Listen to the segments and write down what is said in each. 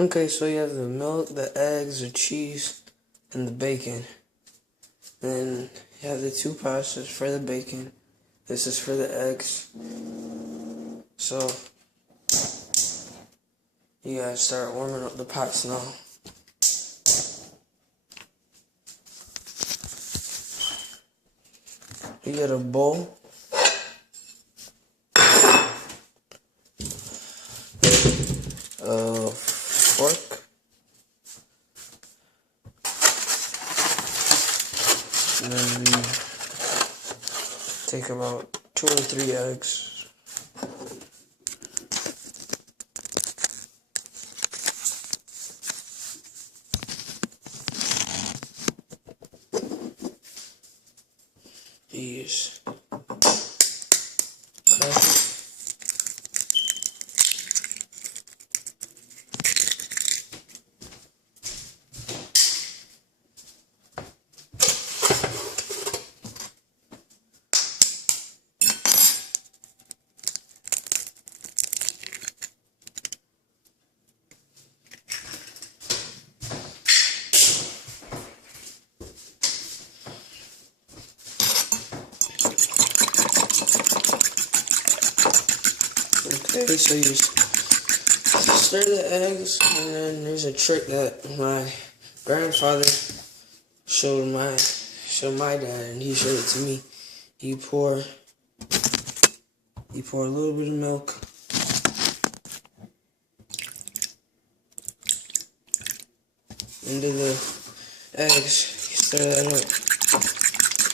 Okay, so you have the milk, the eggs, the cheese, and the bacon. Then you have the two pots for the bacon. This is for the eggs. So you gotta start warming up the pots now. You get a bowl. A fork. And then we take about 2 or 3 eggs. Yes. Okay. Okay, so you stir the eggs, and then there's a trick that my grandfather showed my dad, and he showed it to me. You pour a little bit of milk, into the eggs. You stir that up.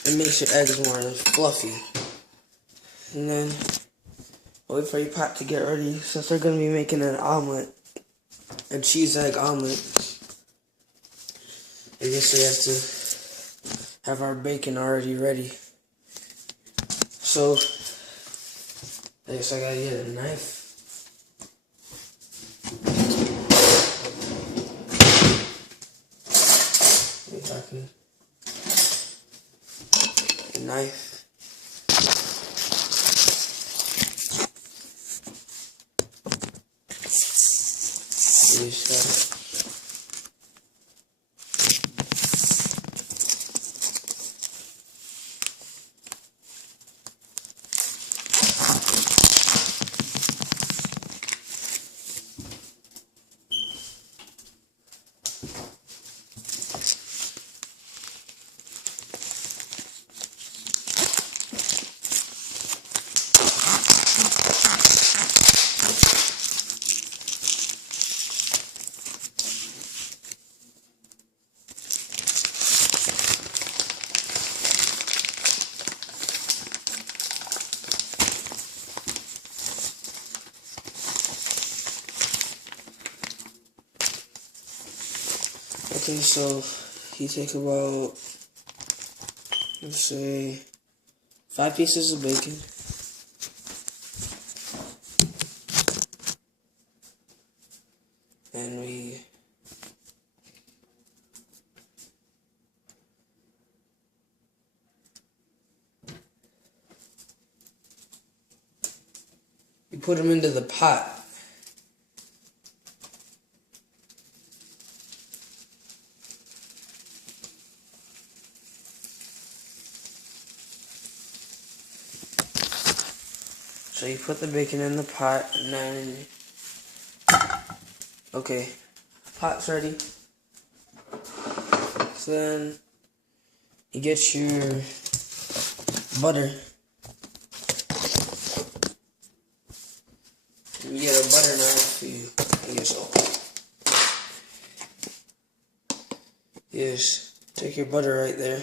It makes your eggs more fluffy. And then wait for your pot to get ready, since they're gonna be making an omelet, a cheese egg omelet. I guess we have to have our bacon already ready. So I guess I gotta get a knife. A knife. Okay, so you take about, let's say, 5 pieces of bacon. And we put them into the pot. So you put the bacon in the pot, and then, okay, pot's ready. So then you get your butter. You get a butter knife. You just take your butter right there.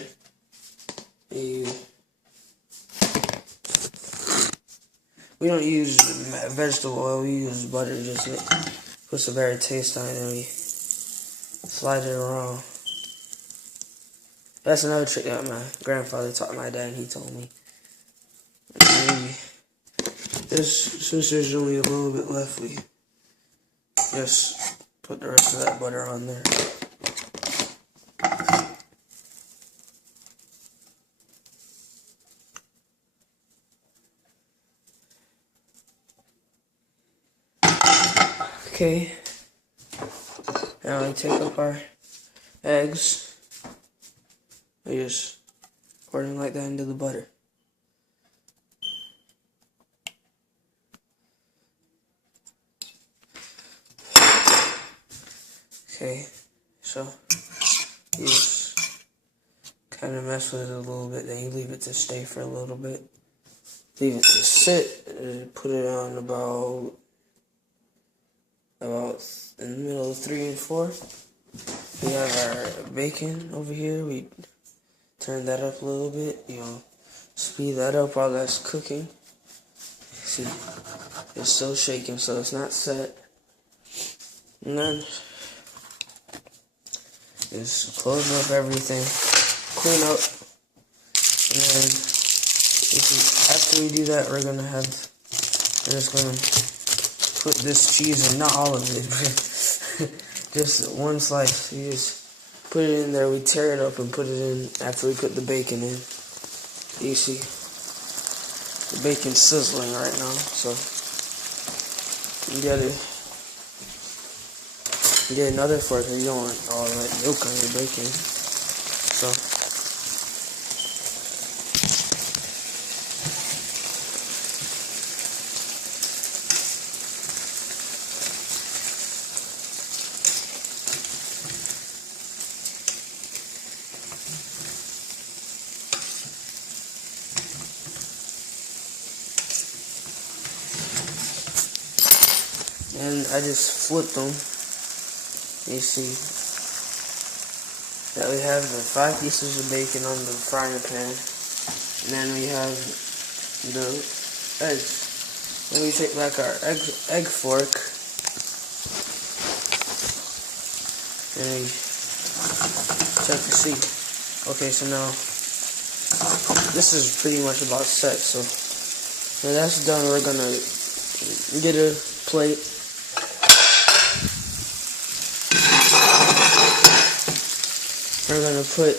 We don't use vegetable oil, we use butter, just puts a better taste on it, and we slide it around. That's another trick that my grandfather taught my dad, and he told me. Since there's only a little bit left, we just put the rest of that butter on there. Okay. Now we take up our eggs. We just pour them like that into the butter. Okay, so you just kind of mess with it a little bit, then you leave it to stay for a little bit. Leave it to sit, put it on about in the middle of 3 and 4. We have our bacon over here. We turn that up a little bit, speed that up while that's cooking. See, it's still shaking, so it's not set. And then just close up everything, clean up, and then after we do that, we're just gonna put this cheese in, not all of it, but just one slice. You just put it in there, we tear it up and put it in after we put the bacon in. You see, the bacon's sizzling right now, so you gotta get another fork because you don't want all that yolk on your bacon. So and I just flipped them. You see that we have the 5 pieces of bacon on the frying pan, and then we have the eggs. Then we take back our egg fork, and we check to see. Okay, so now this is pretty much about set. So when that's done, we're gonna get a plate. We're gonna put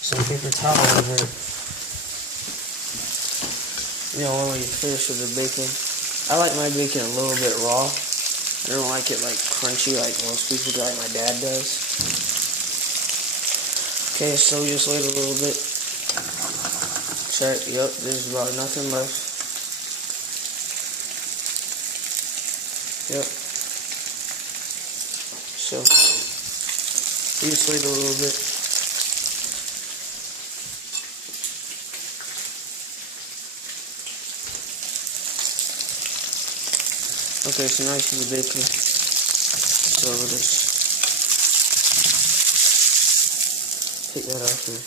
some paper towel over it. When we finish with the bacon. I like my bacon a little bit raw. I don't like it like crunchy like most people do, like my dad does. Okay, so we just wait a little bit. Check, yep, there's about nothing left. Yep. So, you just wait a little bit. Okay, so now you see the bacon. So we'll just take that off and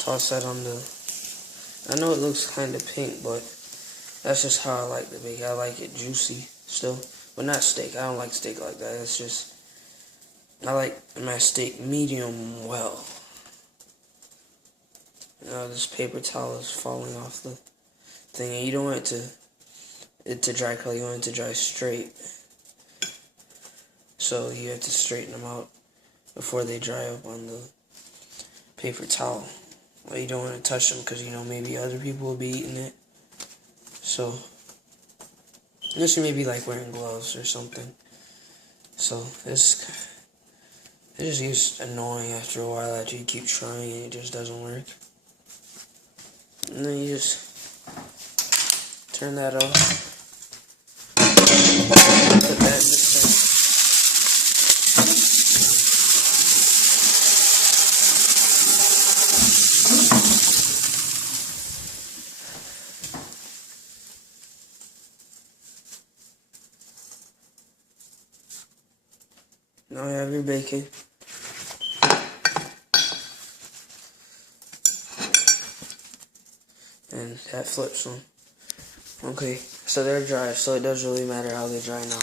toss that on the... I know it looks kind of pink, but that's just how I like the bacon. I like it juicy still. But not steak. I don't like steak like that. It's just, I like my steak medium well. Now this paper towel is falling off the thing, and you don't want it to dry curl. You want it to dry straight. So you have to straighten them out before they dry up on the paper towel. Well, you don't want to touch them because maybe other people will be eating it. So unless you may be like wearing gloves or something. So it just gets annoying after a while after you keep trying and it just doesn't work. And then you just turn that off. Put that in the sink. Now you have your bacon. And that flips them. Okay, so they're dry, so it doesn't really matter how they dry now.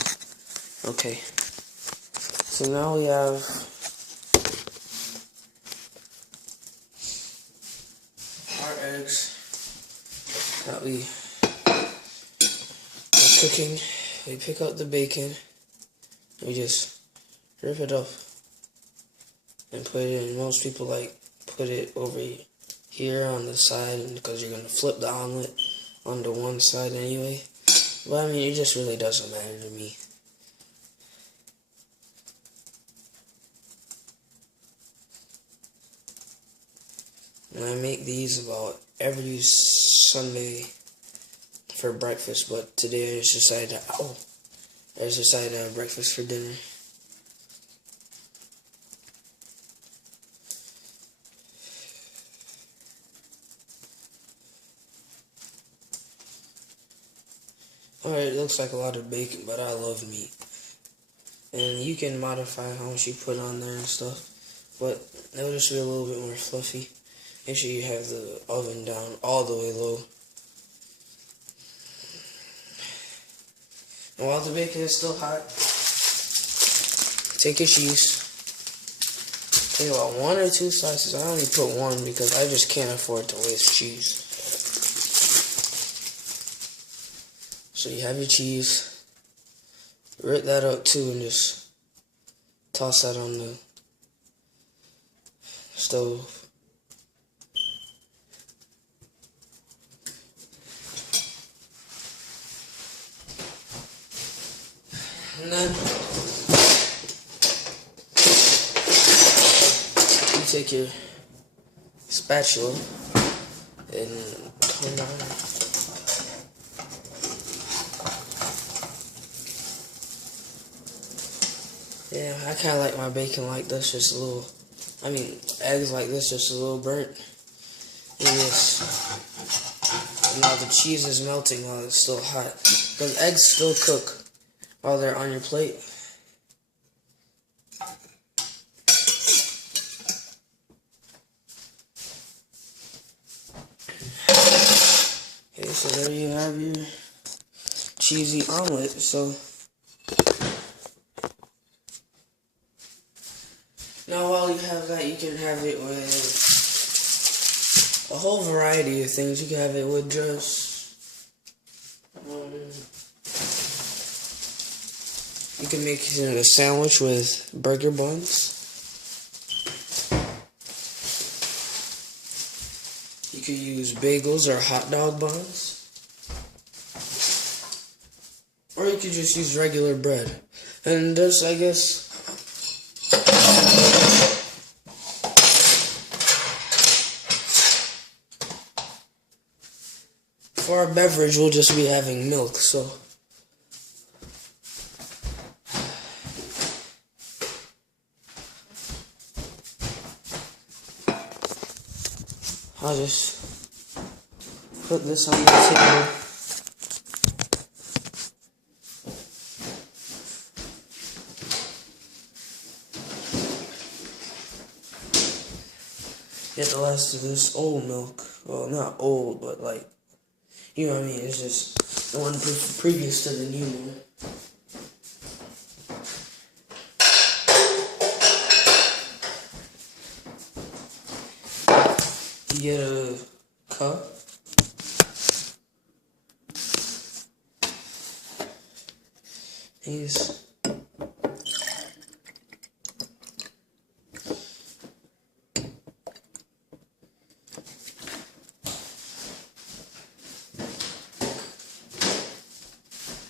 Okay. So now we have our eggs that we are cooking. We pick up the bacon. We just rip it up and put it in. Most people put it over here on the side because you're going to flip the omelet onto one side anyway. But I mean, it just really doesn't matter to me. And I make these about every Sunday for breakfast, but today I just decided to have breakfast for dinner. Alright, it looks like a lot of bacon, but I love meat. And you can modify how much you put on there and stuff, but it'll just be a little bit more fluffy. Make sure you have the oven down all the way low. And while the bacon is still hot, take your cheese. Take about 1 or 2 slices. I only put 1 because I just can't afford to waste cheese. So you have your cheese. Rip that up too and just toss that on the stove. And then you take your spatula and turn on. Yeah, I kind of like my bacon like this, just a little, eggs like this, just a little burnt. And now the cheese is melting while it's still hot. Because eggs still cook while they're on your plate. Okay, so there you have your cheesy omelet. So now while you have that, you can have it with a whole variety of things. You can have it with just you can make a sandwich with burger buns. You could use bagels or hot dog buns. Or you could just use regular bread. And just, I guess, for our beverage, we'll just be having milk, so I'll just put this on the table. Get the last of this old milk. Well, not old, but like, you know what I mean? It's just the one previous to the new one. You get a cup. These.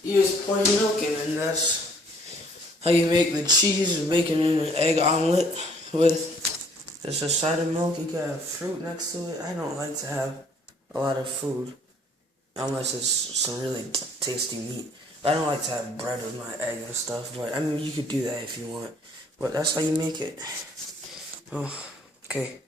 You just pour your milk in, and that's how you make the cheese, bacon, and an egg omelet with just a side of milk. You can have fruit next to it. I don't like to have a lot of food unless it's some really tasty meat. I don't like to have bread with my egg and stuff, but I mean, you could do that if you want. But that's how you make it. Oh, okay.